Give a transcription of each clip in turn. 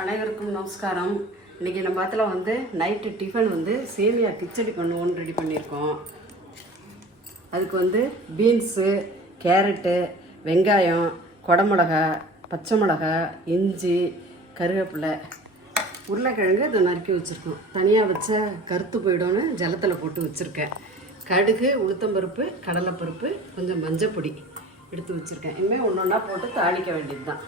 அனைவருக்கும் நமஸ்காரம். இன்னைக்கு நம்ம பாத்தில் வந்து நைட்டு டிஃபன் வந்து சேமியா கிச்சடி பண்ணுவோன்னு ரெடி பண்ணியிருக்கோம். அதுக்கு வந்து பீன்ஸு கேரட்டு வெங்காயம் குடமிளகா பச்சை மிளகா இஞ்சி கருவேப்பிலை உருளைக்கிழங்கு இதை நறுக்கி வச்சுருக்கோம். தனியாக வச்ச கருத்து போயிடும்னு ஜலத்தில் போட்டு வச்சுருக்கேன். கடுகு உளுத்தம்பருப்பு கடலைப்பருப்பு கொஞ்சம் மஞ்சப்பொடி எடுத்து வச்சுருக்கேன். இனிமேல் ஒன்று ஒன்றா போட்டு தாளிக்க வேண்டியது தான்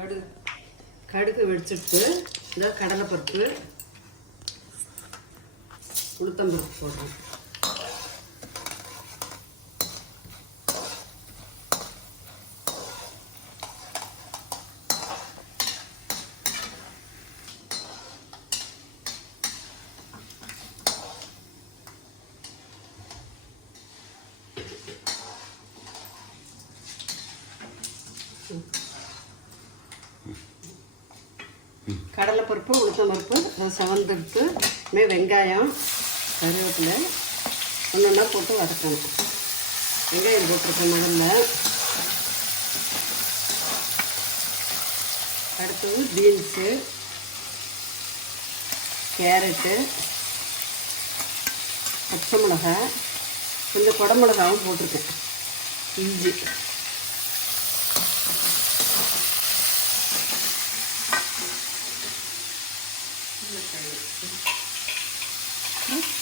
கடுகு கடுகு வெடிச்சிட்டு இந்த கடலைப்பருப்பு உளுத்தம்பருப்பு போடுறோம் கடலைப்பருப்பு உளுத்தம் பருப்பு செவந்தெடுத்து மே வெங்காயம் கருவேப்பிலை ஒன்று ஒன்றா போட்டு வதக்கணும். வெங்காயம் போட்டிருக்கேன் முதல்ல அடுத்தது பீன்ஸு கேரட்டு பச்சை மிளகாய் கொஞ்சம் குடமிளகாவும் போட்டிருக்கேன். இஞ்சி.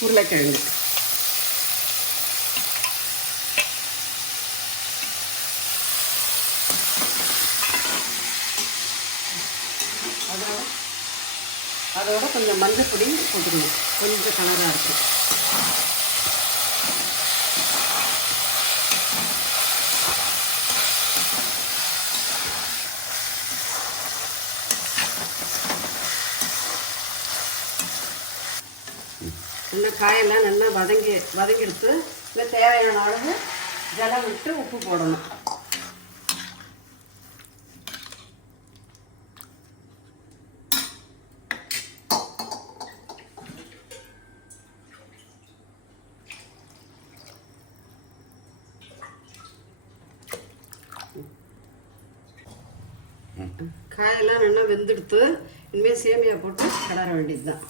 உருளைக்கிழங்கு. அதோட அதோட கொஞ்சம் மஞ்சள் பொடி போட்டுக்கணும் கொஞ்சம் கலராக இருக்கும். இந்த காயெல்லாம் நல்லா வதங்கி வதங்கிடுத்து இந்த தேவையான அளவு ஜலம் விட்டு உப்பு போடணும். காயெல்லாம் நல்லா வெந்தெடுத்து இனிமேல் சேமியா போட்டு கிளற வேண்டியது தான்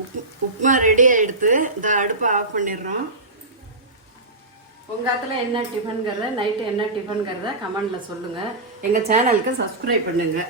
உப்பு உப்புமா ரெடி ஆகிடுத்து இந்த அடுப்பை ஆஃப் பண்ணிடுறோம். உங்கள் இடத்துல என்ன டிஃபனுங்கிறத நைட்டு என்ன டிஃபனுங்கிறத கமெண்டில் சொல்லுங்கள் எங்கள் சேனலுக்கு சப்ஸ்கிரைப் பண்ணுங்கள்